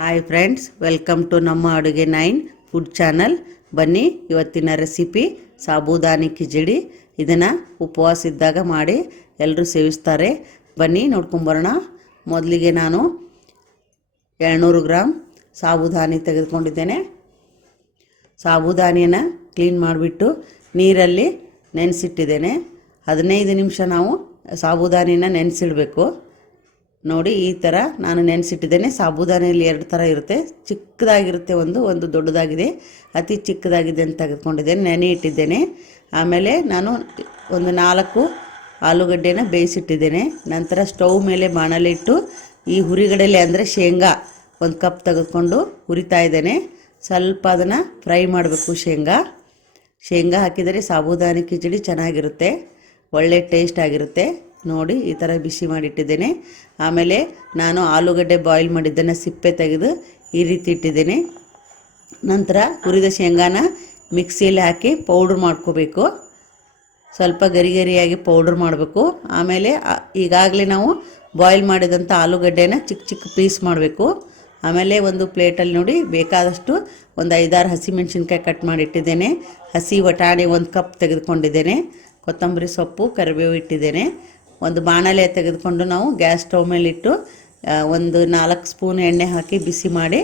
Hi friends, welcome to ನಮ್ಮ ಅಡುಗೆ 9 food channel. ಬನ್ನಿ, ಇವತ್ತಿನ ರೆಸಿಪಿ ಸಾಬೂದಾನಿ ಕಿಚಡಿ. ಇದನ್ನು ಉಪವಾಸ ಇದ್ದಾಗ ಮಾಡಿ ಎಲ್ಲರೂ ಸೇವಿಸ್ತಾರೆ. ಬನ್ನಿ ನೋಡ್ಕೊಂಬರೋಣ. ಮೊದಲಿಗೆ ನಾನು 200 ಗ್ರಾಮ್ ಸಾಬೂದಾನಿ ತೆಗೆದುಕೊಂಡಿದ್ದೇನೆ. ಸಾಬೂದಾನಿಯನ್ನು ಕ್ಲೀನ್ ಮಾಡಿಬಿಟ್ಟು ನೀರಲ್ಲಿ ನೆನೆಸಿಟ್ಟಿದ್ದೇನೆ. 15 ನಿಮಿಷ ನಾವು ಸಾಬೂದಾನಿನ ನೆನೆಸಿಡಬೇಕು. ನೋಡಿ, ಈ ಥರ ನಾನು ನೆನೆಸಿಟ್ಟಿದ್ದೇನೆ. ಸಾಬೂದಾನಿಯಲ್ಲಿ 2 ಥರ ಇರುತ್ತೆ. ಚಿಕ್ಕದಾಗಿರುತ್ತೆ, ಒಂದು ದೊಡ್ಡದಾಗಿದೆ. ಅತಿ ಚಿಕ್ಕದಾಗಿದೆ ಅಂತ ತೆಗೆದುಕೊಂಡಿದ್ದೇನೆ, ನೆನೆ ಇಟ್ಟಿದ್ದೇನೆ. ಆಮೇಲೆ ನಾನು ಒಂದು 4 ಆಲೂಗಡ್ಡೆನ ಬೇಯಿಸಿಟ್ಟಿದ್ದೇನೆ. ನಂತರ ಸ್ಟವ್ ಮೇಲೆ ಬಾಣಲೆ ಇಟ್ಟು ಈ ಹುರಿಗಡಲೆ ಅಂದರೆ ಶೇಂಗಾ 1 ಕಪ್ ತೆಗೆದುಕೊಂಡು ಹುರಿತಾ ಇದ್ದೇನೆ. ಸ್ವಲ್ಪ ಅದನ್ನು ಫ್ರೈ ಮಾಡಬೇಕು. ಶೇಂಗಾ ಹಾಕಿದರೆ ಸಾಬೂದಾನಿ ಕಿಚಡಿ ಚೆನ್ನಾಗಿರುತ್ತೆ, ಒಳ್ಳೆ ಟೇಸ್ಟ್ ಆಗಿರುತ್ತೆ. ನೋಡಿ, ಈ ಥರ ಬಿಸಿ ಮಾಡಿಟ್ಟಿದ್ದೇನೆ. ಆಮೇಲೆ ನಾನು ಆಲೂಗಡ್ಡೆ ಬಾಯ್ಲ್ ಮಾಡಿದ್ದನ್ನು ಸಿಪ್ಪೆ ತೆಗೆದು ಈ ರೀತಿ ಇಟ್ಟಿದ್ದೇನೆ. ನಂತರ ಹುರಿದ ಶೇಂಗಾನ ಮಿಕ್ಸಿಯಲ್ಲಿ ಹಾಕಿ ಪೌಡ್ರ್ ಮಾಡ್ಕೋಬೇಕು. ಸ್ವಲ್ಪ ಗರಿಯಾಗಿ ಪೌಡ್ರ್ ಮಾಡಬೇಕು. ಆಮೇಲೆ ಈಗಾಗಲೇ ನಾವು ಬಾಯ್ಲ್ ಮಾಡಿದಂಥ ಆಲೂಗಡ್ಡೆನ ಚಿಕ್ಕ ಪೀಸ್ ಮಾಡಬೇಕು. ಆಮೇಲೆ ಒಂದು ಪ್ಲೇಟಲ್ಲಿ ನೋಡಿ ಬೇಕಾದಷ್ಟು ಒಂದು 5-6 ಹಸಿಮೆಣಸಿನ್ಕಾಯಿ ಕಟ್ ಮಾಡಿಟ್ಟಿದ್ದೇನೆ. ಹಸಿ ವಟಾಣಿ 1 ಕಪ್ ತೆಗೆದುಕೊಂಡಿದ್ದೇನೆ. ಕೊತ್ತಂಬರಿ ಸೊಪ್ಪು, ಕರಿಬೇವು ಇಟ್ಟಿದ್ದೇನೆ. ಒಂದು ಬಾಣಲೆ ತೆಗೆದುಕೊಂಡು ನಾವು ಗ್ಯಾಸ್ ಸ್ಟವ್ ಮೇಲೆ ಇಟ್ಟು ಒಂದು 4 ಸ್ಪೂನ್ ಎಣ್ಣೆ ಹಾಕಿ ಬಿಸಿ ಮಾಡಿ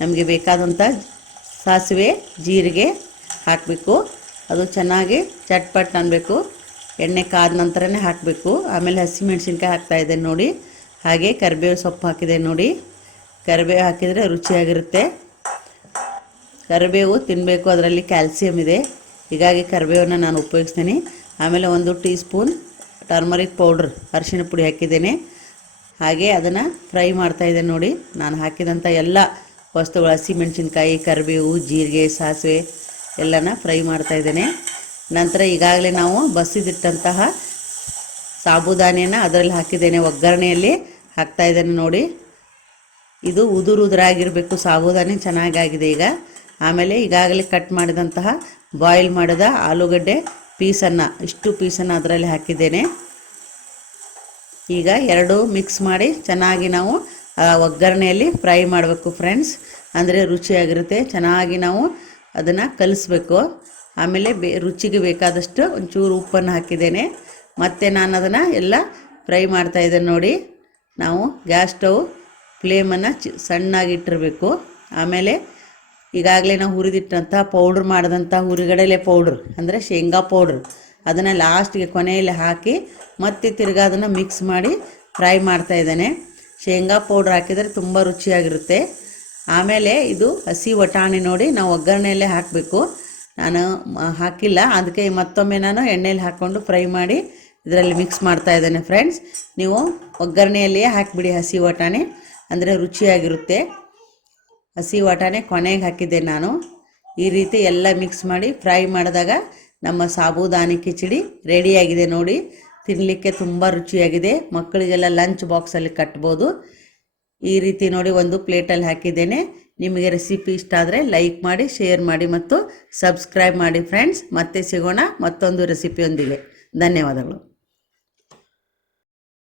ನಮಗೆ ಬೇಕಾದಂಥ ಸಾಸಿವೆ, ಜೀರಿಗೆ ಹಾಕಬೇಕು. ಅದು ಚೆನ್ನಾಗಿ ಚಟ್ಪಟ್ ಅನ್ನಬೇಕು. ಎಣ್ಣೆ ಕಾದ ನಂತರನೇ ಹಾಕಬೇಕು. ಆಮೇಲೆ ಹಸಿಮೆಣಸಿನ್ಕಾಯಿ ಹಾಕ್ತಾಯಿದ್ದೇನೆ ನೋಡಿ. ಹಾಗೆ ಕರಿಬೇವು ಸೊಪ್ಪು ಹಾಕಿದೆ ನೋಡಿ. ಕರಿಬೇವು ಹಾಕಿದರೆ ರುಚಿಯಾಗಿರುತ್ತೆ. ಕರಿಬೇವು ತಿನ್ನಬೇಕು, ಅದರಲ್ಲಿ ಕ್ಯಾಲ್ಸಿಯಂ ಇದೆ. ಹೀಗಾಗಿ ಕರಿಬೇವನ್ನು ನಾನು ಉಪಯೋಗಿಸ್ತೀನಿ. ಆಮೇಲೆ 1 ಟೀ ಸ್ಪೂನ್ ಟರ್ಮರಿಕ್ ಪೌಡ್ರ್, ಅರಿಶಿಣ ಪುಡಿ ಹಾಕಿದ್ದೇನೆ. ಹಾಗೆ ಅದನ್ನು ಫ್ರೈ ಮಾಡ್ತಾಯಿದ್ದೇನೆ ನೋಡಿ. ನಾನು ಹಾಕಿದಂಥ ಎಲ್ಲ ವಸ್ತುಗಳು ಹಸಿಮೆಣಸಿನ್ಕಾಯಿ, ಕರಿಬೇವು, ಜೀರಿಗೆ, ಸಾಸಿವೆ ಎಲ್ಲನ ಫ್ರೈ ಮಾಡ್ತಾಯಿದ್ದೇನೆ. ನಂತರ ಈಗಾಗಲೇ ನಾವು ಬಸಿದಿಟ್ಟಂತಹ ಸಾಬೂದಾನಿಯನ್ನು ಅದರಲ್ಲಿ ಹಾಕಿದ್ದೇನೆ. ಒಗ್ಗರಣೆಯಲ್ಲಿ ಹಾಕ್ತಾಯಿದ್ದೇನೆ ನೋಡಿ. ಇದು ಉದುರಾಗಿರಬೇಕು. ಸಾಬೂದಾನಿ ಚೆನ್ನಾಗಾಗಿದೆ ಈಗ. ಆಮೇಲೆ ಈಗಾಗಲೇ ಕಟ್ ಮಾಡಿದಂತಹ ಬಾಯ್ಲ್ ಮಾಡಿದ ಆಲೂಗಡ್ಡೆ ಇಷ್ಟು ಪೀಸನ್ನು ಅದರಲ್ಲಿ ಹಾಕಿದ್ದೇನೆ. ಈಗ 2 ಮಿಕ್ಸ್ ಮಾಡಿ ಚೆನ್ನಾಗಿ ನಾವು ಒಗ್ಗರಣೆಯಲ್ಲಿ ಫ್ರೈ ಮಾಡಬೇಕು ಫ್ರೆಂಡ್ಸ್. ಅಂದರೆ ರುಚಿಯಾಗಿರುತ್ತೆ. ಚೆನ್ನಾಗಿ ನಾವು ಅದನ್ನು ಕಲಿಸ್ಬೇಕು. ಆಮೇಲೆ ರುಚಿಗೆ ಬೇಕಾದಷ್ಟು ಒಂಚೂರು ಉಪ್ಪನ್ನು ಹಾಕಿದ್ದೇನೆ. ಮತ್ತು ನಾನು ಅದನ್ನು ಎಲ್ಲ ಫ್ರೈ ಮಾಡ್ತಾಯಿದ್ದೇನೆ ನೋಡಿ. ನಾವು ಗ್ಯಾಸ್ ಸ್ಟವ್ ಫ್ಲೇಮನ್ನು ಸಣ್ಣಾಗಿಟ್ಟಿರಬೇಕು. ಆಮೇಲೆ ಈಗಾಗಲೇ ನಾವು ಹುರಿದಿಟ್ಟಂಥ ಪೌಡ್ರ್ ಮಾಡಿದಂಥ ಹುರಿಗಡಲೆ ಪೌಡ್ರ್ ಅಂದರೆ ಶೇಂಗಾ ಪೌಡ್ರ್, ಅದನ್ನು ಲಾಸ್ಟಿಗೆ ಕೊನೆಯಲ್ಲಿ ಹಾಕಿ ಮತ್ತೆ ತಿರ್ಗಾ ಅದನ್ನು ಮಿಕ್ಸ್ ಮಾಡಿ ಫ್ರೈ ಮಾಡ್ತಾಯಿದ್ದೇನೆ. ಶೇಂಗಾ ಪೌಡ್ರ್ ಹಾಕಿದರೆ ತುಂಬ ರುಚಿಯಾಗಿರುತ್ತೆ. ಆಮೇಲೆ ಇದು ಹಸಿ ವಟಾಣಿ ನೋಡಿ, ನಾವು ಒಗ್ಗರಣೆಯಲ್ಲೇ ಹಾಕಬೇಕು. ನಾನು ಹಾಕಿಲ್ಲ, ಅದಕ್ಕೆ ಮತ್ತೊಮ್ಮೆ ನಾನು ಎಣ್ಣೆಯಲ್ಲಿ ಹಾಕ್ಕೊಂಡು ಫ್ರೈ ಮಾಡಿ ಇದರಲ್ಲಿ ಮಿಕ್ಸ್ ಮಾಡ್ತಾಯಿದ್ದೇನೆ ಫ್ರೆಂಡ್ಸ್. ನೀವು ಒಗ್ಗರಣೆಯಲ್ಲಿಯೇ ಹಾಕಿಬಿಡಿ ಹಸಿ ವಟಾಣಿ, ಅಂದರೆ ರುಚಿಯಾಗಿರುತ್ತೆ. ಹಸಿ ವಟಾಣಿ ಕೊನೆಗೆ ಹಾಕಿದ್ದೆ ನಾನು. ಈ ರೀತಿ ಎಲ್ಲ ಮಿಕ್ಸ್ ಮಾಡಿ ಫ್ರೈ ಮಾಡಿದಾಗ ನಮ್ಮ ಸಾಬೂದಾನಿ ಕಿಚಡಿ ರೆಡಿಯಾಗಿದೆ ನೋಡಿ. ತಿನ್ನಲಿಕ್ಕೆ ತುಂಬ ರುಚಿಯಾಗಿದೆ. ಮಕ್ಕಳಿಗೆಲ್ಲ ಲಂಚ್ ಬಾಕ್ಸಲ್ಲಿ ಕಟ್ಬೋದು. ಈ ರೀತಿ ನೋಡಿ ಒಂದು ಪ್ಲೇಟಲ್ಲಿ ಹಾಕಿದ್ದೇನೆ. ನಿಮಗೆ ರೆಸಿಪಿ ಇಷ್ಟ ಆದರೆ ಲೈಕ್ ಮಾಡಿ, ಶೇರ್ ಮಾಡಿ ಮತ್ತು ಸಬ್ಸ್ಕ್ರೈಬ್ ಮಾಡಿ ಫ್ರೆಂಡ್ಸ್. ಮತ್ತೆ ಸಿಗೋಣ ಮತ್ತೊಂದು ರೆಸಿಪಿಯೊಂದಿಗೆ. ಧನ್ಯವಾದಗಳು.